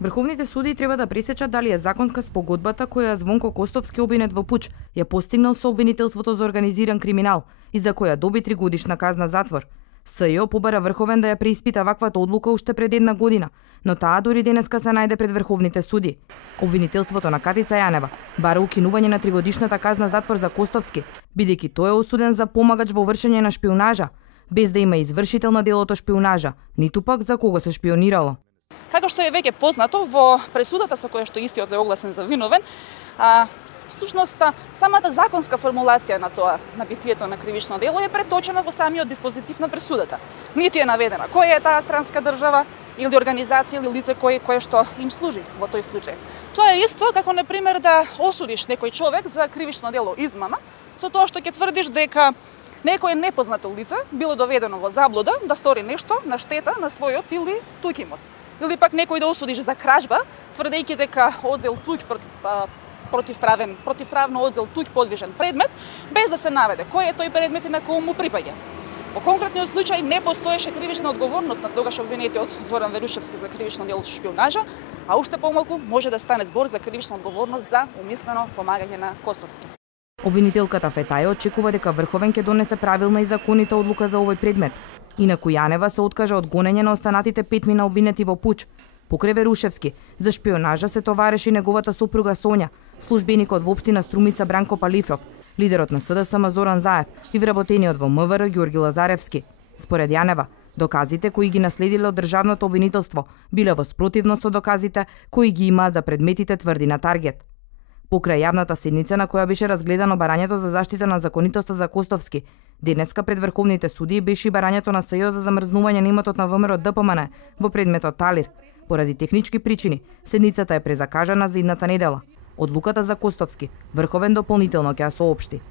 Врховните судии треба да пресечат дали е законска спогодбата која Звонко Костовски обвинет во пуч ја постигнал со обвинителството за организиран криминал и за која доби 3-годишна казна затвор. СЈО побара Врховен да ја преиспита ваквата одлука уште пред една година, но таа дури денеска се најде пред Врховните суди. Обвинителството на Катица Јанева бара укинување на 3-годишната казна затвор за Костовски, бидејќи тој е осуден за помагач во вршење на шпионажа, без да има извршител на делото шпионажа, ниту пак за кого се шпионирало. Како што е веќе познато во пресудата со која што истиот е огласен за виновен, всушност самата законска формулација на тоа, на битието на кривично дело е преточена во самиот диспозитив на пресудата. Нити е наведена која е таа странска држава или организација или лице кое што им служи во тој случај. Тоа е исто како на пример да осудиш некој човек за кривично дело измама, со тоа што ќе тврдиш дека некое непознато лице било доведено во заблуда да стори нешто на штета на својот или туѓ имот. Или пак некој да осудиш за кражба, тврдејќи дека одзел туѓ противправно одзел туѓ подвижен предмет, без да се наведе кој е тој предмет и на кој му припаѓа. Во конкретниот случај не постоеше кривична одговорност на тогаш обвинетиот Зоран Верушевски за кривично дело шпионажа, а уште помалку може да стане збор за кривична одговорност за умислено помагање на Костовски. Обвинителката Фетаја очекува дека Врховен ќе донесе правилна и законита одлука за овој предмет. Инаку Јанева се откажа од гонење на останатите 5 мина обвинети во пуч. Покрај Верушевски, за шпионажа се товареше неговата сопруга Сонја, службеникот во општина Струмица Бранко Палифров, лидерот на СДСМ Зоран Заев и вработениот во МВР Ѓорги Лазаревски. Според Јанева, доказите кои ги наследиле од државното обвинителство биле во спротивно со доказите кои ги имаат за предметите тврди на Таргет. Покрај јавната седница на која беше разгледано барањето за заштита на законитоста за Костовски, денеска пред Врховните судии беше и барањето на СЈО за замрзнување на имотот на ВМРО ДПМН во предметот Талир. Поради технички причини, седницата е презакажана за идната недела. Одлуката за Костовски Врховен дополнително ќе ја соопшти.